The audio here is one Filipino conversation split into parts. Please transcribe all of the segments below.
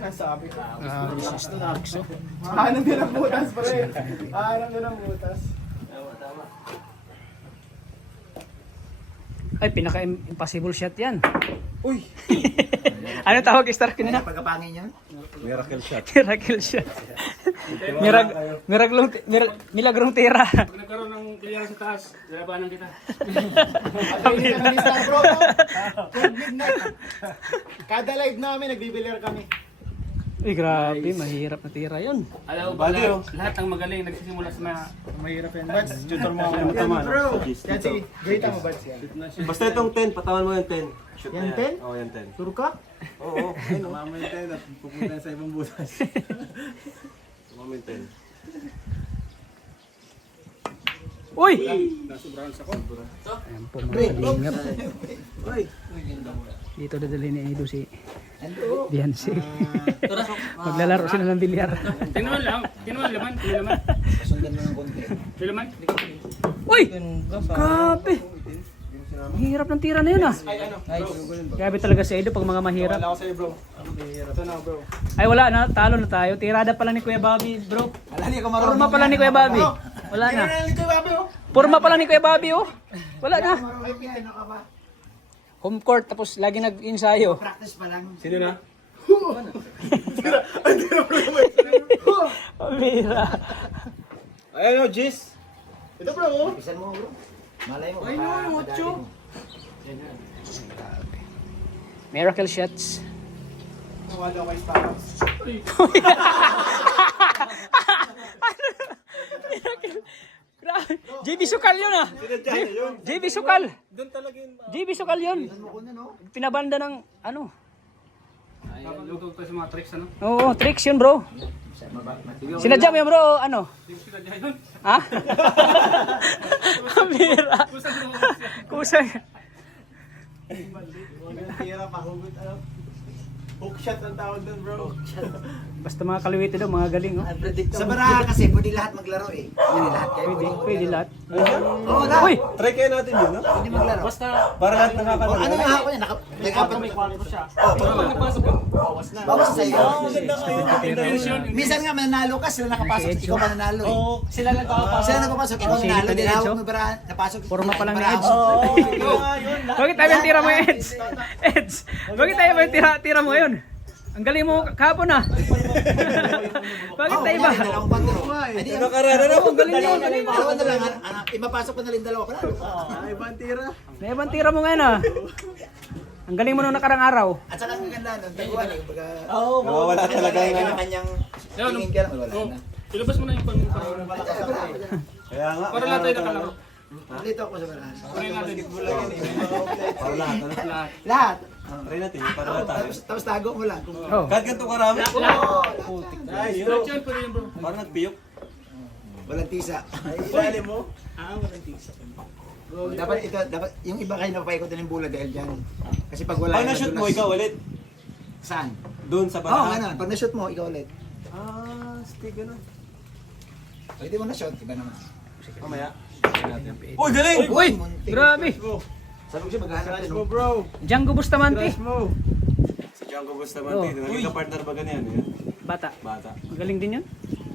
yan, ang sabi ko. Akso. Anong din ang butas, pre? Anong din ang butas? Ay, pinaka-impossible shot yan. Uy! Ano tawag star kanina? Pagkapangin yan? Miracle shot. Miracle shot. Milagrong tira. Pag nagkaroon ng bilyar sa taas, lalabanan kita. Pag-ibig kami ni Star Bro, no? Good midnight. Kada live namin, nagbibilyar kami. Uy, grabe. Mahirap na tira yun. Alam mo ba, lahat ng magaling nagsisimula sa mga mahirap yan. Bats, tutor mo ako. Yan, Bro! Yan, sige. Great mo, Bats, yan. Basta itong 10, patawan mo yung 10. Shoot Yan, na 10? Oo, yan 10. Sure ka? Oo, ayun. Mama yung 10 at pupunta sa ibang butas. Mama yung 10. Uy! nasubrahan sa ko. Ayan po mga kalingap. Dito dadalhin ni Edo si Biancy. Maglalaro sila ng bilyar. Tinuan lang, tinuan laman, tinuan. Pasundan mo ng konti. Tinuan. Uy! Grabe! Mahirap ng tira na yun ah. Grabe talaga si Edo pag mga mahirap. Wala ako sa'yo, bro. Ito na, bro. Ay wala na, talo na tayo. Tirada pala ni Kuya Bobby, bro. Wala niya ka marunong. Forma pala ni Kuya Bobby. Wala na. Forma pala ni Kuya Bobby oh. Wala na. Home court tapos lagi nag-ensayo. Practice pa lang. Sino na? Pamira. Ayan o, Jis. Ito, bro. Pisan mo, bro. Malay mo. Ay, no, mucho. Miracle shots. Wala ko kay Starbucks. Grabe. JB Sukal yun ah. JB Sukal. JB Sukal yun. Pinabanda ng ano. Ay, lugog tayo sa mga tricks, ano? Oo, tricks yun bro. Sinadya mo yun bro, ano? Sila dyan yun. Ha? Pamira. Kusang. Tira, mahugot, ano? Hook shot ang tawag doon, bro. Basta mga kaliwiti daw, mga galing oh. Sa baraha kasi, pwede lahat maglaro eh. Pwede lahat kayo. Pwede lahat. Oo, lahat. Uy! Try kayo natin yun, no? Pwede maglaro. Basta, Para lahat O, nakakalaga. ano yung hako niya? Nag-apat. may quality siya. Bawas sa iyo. Tension. Minsan nga mananalo ka, sila nakapasok, ikaw mananalo eh. Sila nagpapapasok. Sila nagpapasok, ikaw Si nanalo. Edson. Di hawak mo baraha, napasok. Forma pa lang ni baraha. Edson. Bakit tayo yung tira mo, Eds? Eds, bakit tayo ba yung tira mo yun? Ang galing mo kahapon ah. Bakit tayo ba? Dalawang pantro. Ay, di, Nakarara na po. Galing mo, galing mo. dalawa na lang. Ipapasok ko na rin dalawa. Panalo. Ay, ibang tira. May ibang tira mo ngayon ah. Ang galing mo nung nakarang araw. At saka ang ganda nun, taguan eh. Kumbaga, Wala talaga yung ano. kanya-kanyang tingin ka lang. Wala na. Ilabas mo na yung pang... Kaya nga. Para lahat tayo nakalaro. Dito ako sa baraha. Kunin natin. Para lahat. Ano? Lahat. Try natin yung para lahat tayo. Tapos tago mo lang. Oh. Kahit ganito karami. Lahat yan, pwede yun bro. Parang nagpiyok. Walang tisa. Ilalim mo? Walang tisa. Dapat ito, dapat yung iba kayo napapaikot din yung bola dahil dyan. Kasi pag wala Pag na-shoot mo, ikaw ulit. Saan? Doon sa Oo, baraha. ganun. Pag na-shoot mo, ikaw ulit. Stick ganun. Pwede mo na-shoot, iba naman. Mamaya. Uy, galing! Uy! Muntik. Grabe! Sabi ko siya maghahanap din. Mo, bro. Django Bustamante. Mo. Si Django Bustamante. Naging ka-partner ba ganyan? Yun? Bata. Bata. Magaling din yun.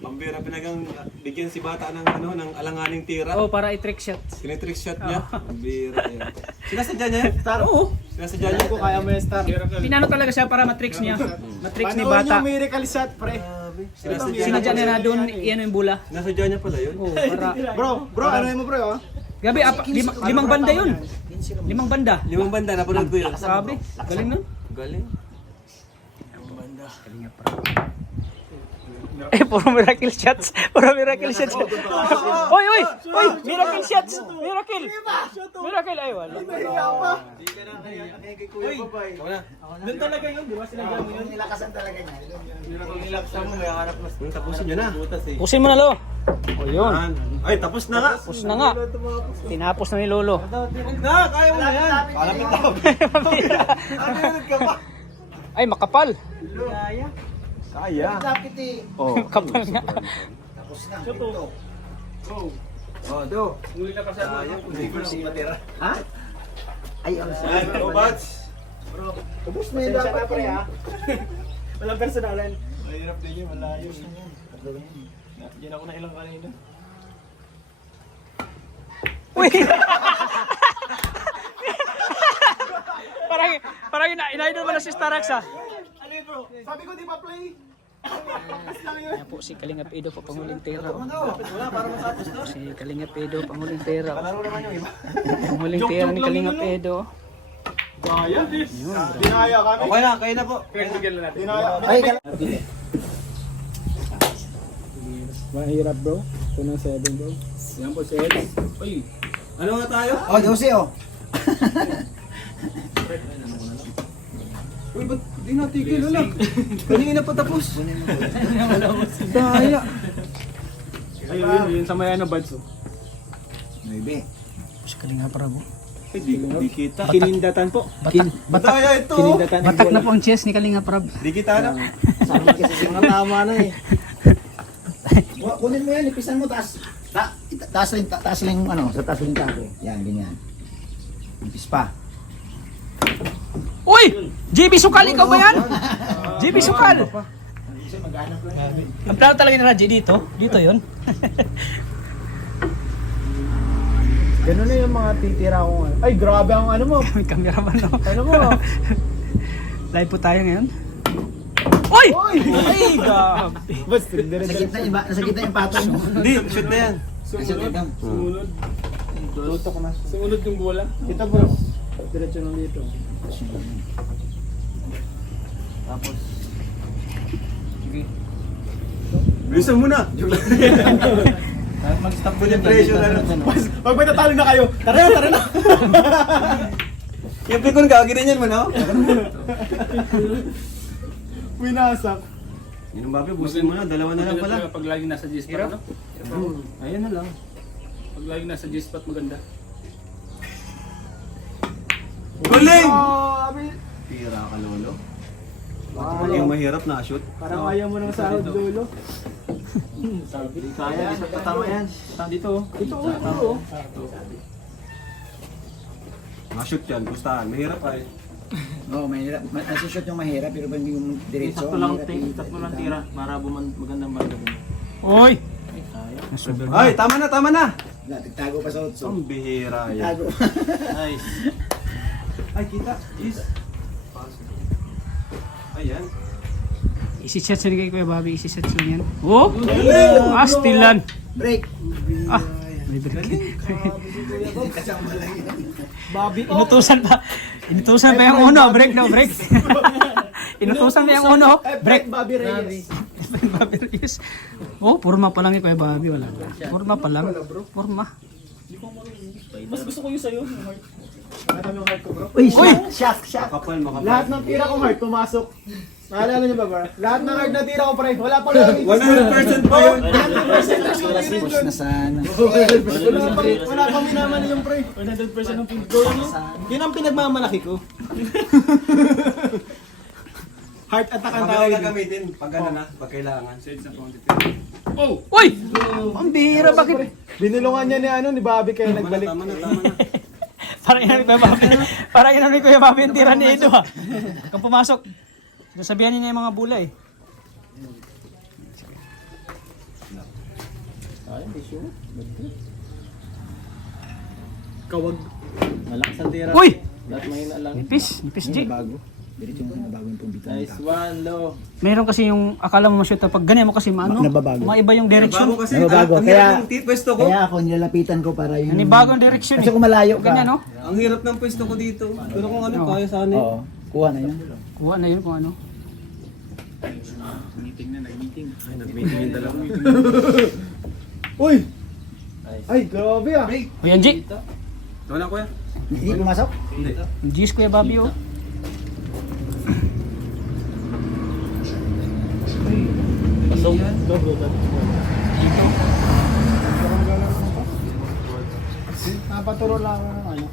Pambira pinagang bigyan si bata ng ano ng alanganing tira. Oh, para i-trick shot. Sinitrick shot niya. Pambira yan. Sinasadya niya yan. Star, oo. Sinasadya niya. Kung kaya mo yung Star. Pinano talaga siya para matricks niya. Matricks ni Panoorin bata. yung miracle shot, pre. Sinadya niya na doon, iyan yung bula. Sinasadya niya pala yun. Oh, para... Bro, ano yun mo, bro, oh? Gabi, limang banda yun. Limang banda. 5 banda, napanood ko yun. Grabe. Galing nun. Galing. Eh, puro miracle shots. Puro miracle shots. Oy, oy! Oy! Miracle shots! Miracle! Miracle! Ay, wala. Doon talaga yun, di ba? Sinadya mo yun. Nilakasan talaga niya. Nilaksan mo, may hanap mas. Tapusin niyo na. Pusin mo na, Lo. O, yun. Ay, tapos na nga. Tapos na nga. Tinapos na ni Lolo. Na, kaya mo na yan. Palapit na. Ano ka pa? Ay, makapal. Kaya. Lapit eh. Oh. Makapal nga. Tapos na. Ito. Oh, do. Muli na kasi ano. Hindi ko na matira. Ha? Ay, ang Ay, go bats. Ubus na yung dapat pre, eh. ha? Walang personalan. Mahirap din yun, malayo. Yan ako na ilang kanina. Uy! parang ina-idol mo na si Starax ah. Ano yun bro? Sabi ko di pa play. Ayan po si Kalingap Edo, panguling tera. Si Kalingap Edo, panguling tera. Palaro naman yung iba. Panguling tera ni Kalingap Edo. Gaya. Dinaya kami. Okay na, kayo na po. Dinaya kami. Ay, Mahirap bro. Ito ng 7 bro. Yan po si Eds. Uy, Ano nga tayo? oh, 12 oh. Uy, ba't di natigil? Wala. Kanina pa tapos. Daya. Ayun sa may ano buds oh. 9. Si Kalingap Rabo. Di kita. Kinindatan po. Daya ito. Kinindatan. Batak na po ang chest ni Kalingap Rab. Di kita na. Sabi kasi mga tama na eh. Kunin mo yan, ipisan mo, taas lang yung ano, sa taas lang yung tako. Yan, ganyan. Ipis pa. Uy! JB Sukal, ikaw ba yan? JB Sukal! Kasi maghanap lang yan. Ang plano talaga ni Raji dito. Dito yun. Ganun na yung mga titira ko nga. Ay, grabe ang ano mo. May camera ba no? Ano mo? Live po tayo ngayon. Uy! Uy! Ay, gabi. Basta, Nasa gitna yung patong mo. Hindi, shoot na yan. sumunod. Sumunod. Tutok na. Sumunod yung bola. Kita bro. Diretso lang dito. Tapos, Bilisan mo na. mag-stop mo yung pressure na. Pag may tatalo na kayo, tara na! Yung pikon ka, ganyan mo no? Winasak. Yun ang babi, busin mo na. Dalawa na lang pala. Pag lagi nasa G-spot, ano? Ayan na lang. Pag lagi nasa G-spot, maganda. Galing! Grabe! Tira ka, lolo. Yung mahirap na shoot. Parang ayaw mo nang sahod, lolo. Kaya, di sa patama yan. Dito. Ito, ito. Ma-shoot yan, pustahan. Mahirap ka eh. oh, mahirap. Nasushoot yung mahirap, pero pag yung diretso, Tatlo lang tira para magandang banda. Uy! Ay, tama na! Tago pa sa utso. Ang bihira yan. Tago. Nice. Ay, kita. Yes. Ayan. Isi-chat sa Kuya Bobby, isi-chat sa yan. Oh! Astilan! Break. Ah! May break. Bobby, oh! Inutusan pa. Inutusan pa yung uno. Break no, break. Inutusan pa yung uno. Break Bobby Reyes. Bobby Reyes. Oh, purma pa lang ni Kuya Bobby. Wala. Purma pa lang. Purma. Mas gusto ko yung sa'yo. Nakita mo yung heart ko bro. Uy! Shock! Makapal. Lahat ng tira kong heart pumasok. Naalala niyo ba bro? Lahat ng heart na tira ko pre. Wala pa lang. 100% pa yun. 100% Push na sana. Wala kami naman yung pre. 100% ng field goal. Yun ang pinagmamalaki ko. Heart attack ang Kami tawag. na gagamitin pag ano na, pag kailangan. Oh! Uy! Ang bihira, bakit? Binulungan niya ni ano ni Bobby kaya nagbalik. Tama na. Parang inami Kuya Bobby. Parang inami Kuya Bobby yung tira ni Edo ha. Kung pumasok, sabihan niya yung mga bulay. Kawag. Malakas ang tira. Uy! Lahat mahina lang. Nipis G. Bago. Diretso yung nabago yung pumbitan. Nice one, low. Meron kasi yung akala mo ma-shoot pag ganyan mo kasi maano. Nababago. Maiba yung direction. Bago kasi, Nababago, ang kaya- hirap ng pwesto ko. Kaya ako nilalapitan ko para yung... Nanibago ang direction Kasi kung malayo ka. Ganyan no? Ang hirap ng pwesto ko dito. Pero kung ano, kaya sana eh. Oo. Kuha na yun. Kuha na yun kung ano. Ay, nag-meeting dalawa. Uy! Ay, grabe ah. O yan G. Ito lang kuya. Hindi pumasok? Hindi. G's Kuya Bobby oh. Pasok. Double that. Napaturo lang ako ng ano.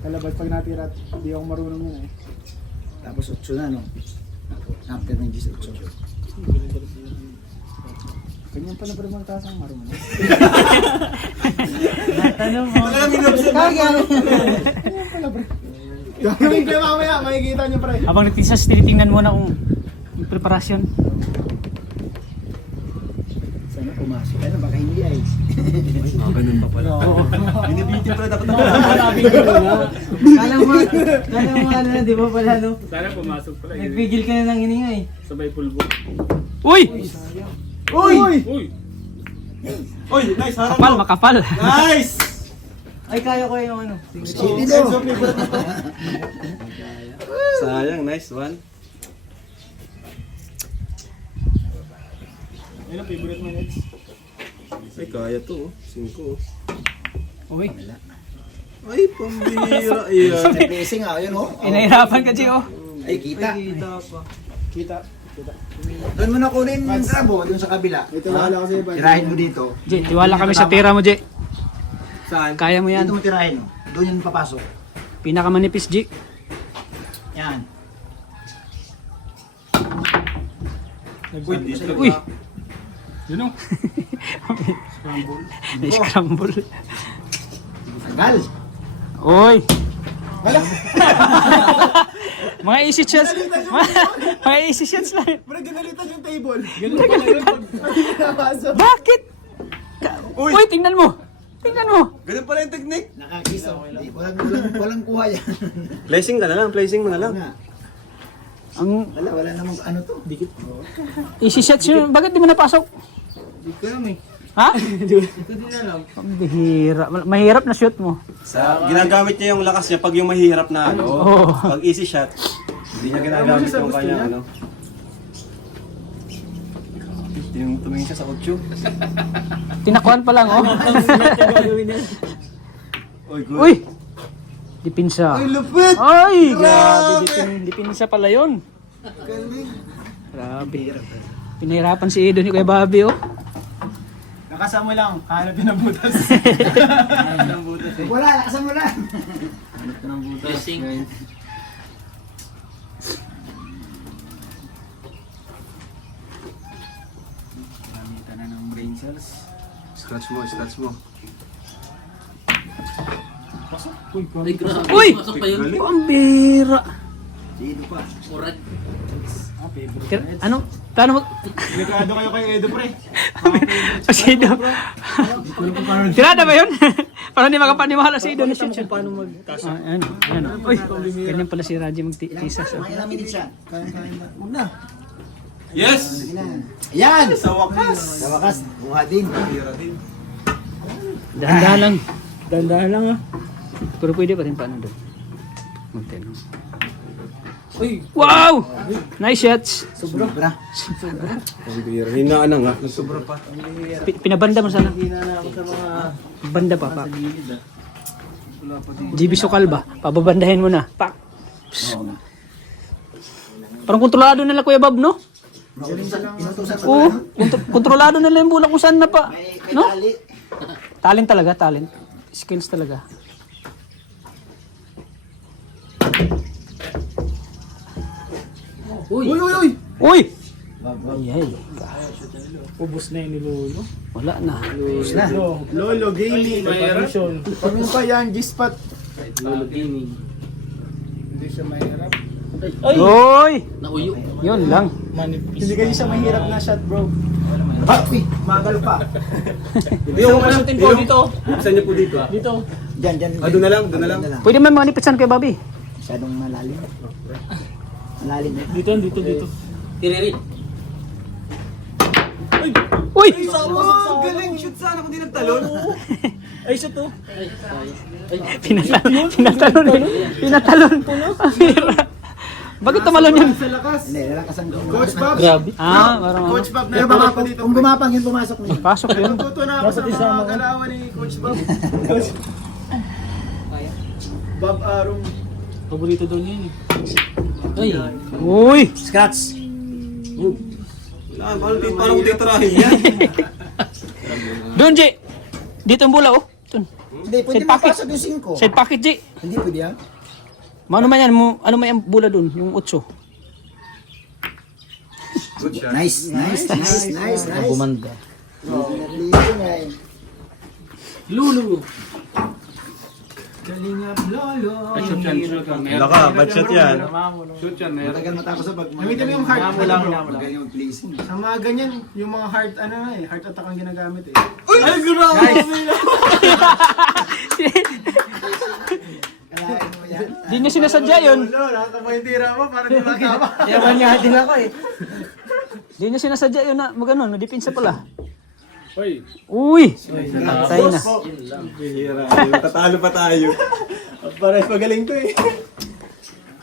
Kalabas pag natira, hindi ako marunong yun eh. Tapos 8 na, no? After ng G's 8. Ganyan pala pa naman taas ang marunong. Tanong mo. Ganyan pala pre. Gagawin ko mamaya, makikita niyo pre. Habang nagtisas, tinitingnan mo na kung preparasyon. Sana pumasok. Ano, baka hindi ay. Ganun pa pala. Binibitin pala dapat ako. Kala mo ano na, di ba pala no? Sana pumasok pala. Nagpigil ka na ng hininga eh. Sabay pulbo. Uy! Uy! Uy! Uy, nice, harap Kapal, mo. makapal. Nice! Ay, kaya ko yung ano. City do. Sayang, nice one. Ayun ang favorite mo, Nets. Ay, kaya to, 5. Uy, Ay, pambihira. Ayan. Blessing ah, yun oh. inahirapan ka, G, oh. Ay, kita. Kita. Doon mo na kunin yung krabo, doon sa kabila. Ito wala kasi ba? Tirahin mo dito. G, tiwala kami sa tira mo, G. Saan? Kaya mo yan. Dito mo tirahin oh. Doon yun papasok. Pinakamanipis, G. Yan. Uy, dito. Uy! Yun, oh. Na-scramble. Tagal. Uy! Mga easy shots. Mga easy shots lang. Pero ginalitan yung table. Ganun pala yun pag pinapasok. Bakit? Uy, tingnan mo. Tingnan mo. Ganun pala yung technique. Nakakisa. Walang kuha yan. Placing ka na lang, placing mo na lang. Nga. Ang Wala namang ano to. Dikit. easy shots yun. Bakit di mo napasok? Hindi ko alam eh. Ha? Hindi ko din alam. Ang bihira. Mahirap na shoot mo. Ginagamit niya yung lakas niya pag yung mahirap na ano. Oo. Pag easy shot, hindi niya ginagamit yung kanya ano. Tumingin siya sa kutsu. Tinakuan pa lang, oh. Uy, good. Uy! Dipinsa. Ay, lupit! Ay! Grabe, dipinsa pala yun. Grabe. Pinahirapan si Edo ni Kuya Bobby, oh. Nakasama lang. Hanap yun ang butas. Wala, lakasan mo lang. Gamitan na ng brain cells. Scratch mo, scratch mo. Ay, grabe. Uy! Pasok pa yun. Oh, ang bira. Sino pa? Murad. Ano? Paano mag... Delikado kayo kay Edo, pre. Si Edo. Tirada ba yun? Para hindi makapaniwala si Edo na shoot siya. Paano mag... Ano? Uy! Ganyan pala si Raji magtisa. Mga ilang minutes yan. Huwag na. Yes! Yan! Sa wakas! Sa wakas, buha din. Hira din. Dahan-dahan lang. Dahan-dahan lang, ah. Pero pwede pa rin paano doon. Magtanong. Uy! Wow! Nice shots. Sobra. Hira. Hinaan na nga. Nagsobra pa. Pinabanda mo sana. Hina na ako sa mga Banda pa, pa. gilid ah. Wala pa din. GB Sokal ba? Pababandahin mo na. Pak! Parang kontrolado nila Kuya Bob, no? Inutusan ko Oo. na. Kontrolado nila yung bulak kung saan na pa. May No? tali. Talent talaga, talent. Skills talaga. Uy! Uy! Ay, Ubus na yun ni Lolo. wala na. Lolo Gaming. Pag mo pa yan, G-Spot. Lolo Gaming. Hindi siya mahirap. Uy! Nauyo. Yun lang. Hindi kayo siya mahirap na shot, bro. Uy, magal pa. Hindi ako masutin po dito. Buksan niyo po dito. Dito. Diyan, diyan. Doon na lang, doon na lang. Pwede man manipisan kay Bobby. Masyadong malalim. Malalim eh. Dito. Tiriri. Uy! Galing shoot sana kung di nagtalon. Ay, siya to. Pinatalon. Pinatalon. Ang bira. Bakit tumalon yun? Sa lakas. Hindi, lalakasan ko. Coach Bob. Grabe. Parang ano. Coach Bob na Pero yung baka pa dito. kung gumapang yun, pumasok mo yun. Pasok yun. Natuto na ako sa mga galawan ni Coach Bob. Bob Arong. Paborito daw niya yun eh. Ay. Uy! Scratch. Parang titirahin yan. Doon, G! Dito ang bola, oh. Doon. Hindi, pwede Side pocket. mapasok yung 5. Side pocket, G. Hindi pwede yan. Ano man yan? Ano man yung bola doon? Yung 8. Good shot. Nice. Bumanda. Liso nga eh. Lulu. Kalingap lolo. Ay, shoot yan, shoot yan. Meron. Laka, bad shot yan. Shoot yan, meron. Matagal matapos sa pag Gamitin mo yung heart. Magaling yung pleasing. Sa mga ganyan, yung mga heart, heart attack ang ginagamit eh. Ay, grabe! Kalahin mo yan. Di niya sinasadya yun. Lolo, nakatama yung tira mo para di matama. Yaman nga din ako eh. Di niya sinasadya yun na mag-ano, na-depensa pala. Hoy, Uy! Patay na. Bihira. Tatalo pa tayo. Parang magaling to eh.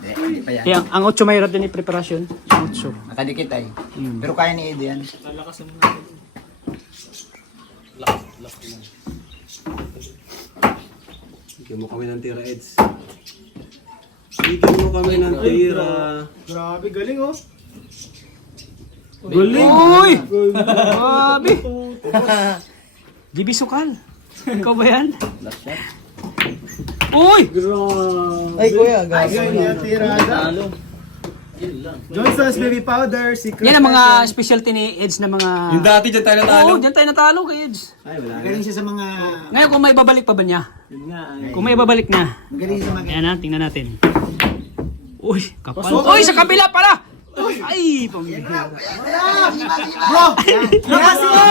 Hindi pa yan. Kaya ang 8 mahirap din yung preparasyon. Ang 8. Nakadikit ay. Pero kaya ni Edo yan. Bigyan mo kami ng tira, Eds. Bigyan mo kami ng tira. Grabe, galing oh. Galing! Uy! Grabe! GB Sukal. Ikaw ba yan? Uy! Ay, kuya, Ay, gago. ganyan yung tirada. Johnson's baby powder, secret. Yan ang mga specialty ni Eds na mga... Yung dati dyan tayo natalo. Oo, dyan tayo natalo kay Eds. Ay, wala. Magaling siya sa mga... Ngayon kung may babalik pa ba niya? Yun nga. Ay. Kung may babalik na. Magaling siya sa mga... Ayan na, tingnan natin. Uy, kapal. Uy, sa kabila pala! Ay, pambihira. Bro! Lakas mo!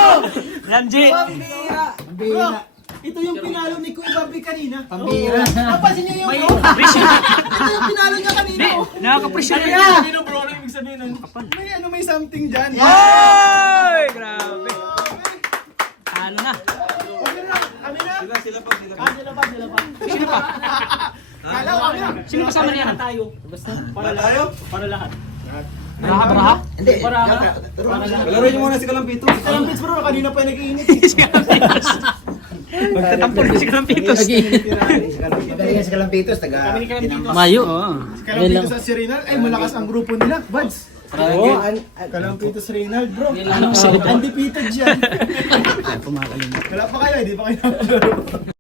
Yan, G. Bro! Ito yung pinalo ni Kuya Bobby kanina. Pambira. Napansin niyo yung May bro? pressure. Ito yung pinalo niya kanina. Hindi, nakaka-pressure na. bro, ano ibig sabihin nun? May something dyan. Ay, grabe. Talo na. Kami na. Sila pa. Sino pa? Kala ko kami na. Sino kasama niya? Para tayo? Baraha? Hindi. Laro niyo muna si Kalampitos. Kalampits bro, kanina pa nag-iinit. Magtatampol na si Kalampitos. Magaling yan sa Kalampitos. Taga... Mayo. Oo. Kalampits at si Reynald. Ay, malakas ang grupo nila. Buds. Oo, Kalampits Reynald bro. Anong sagot? Undefeated yan. Ay, pumakalim. Wala pa kayo, hindi pa kayo.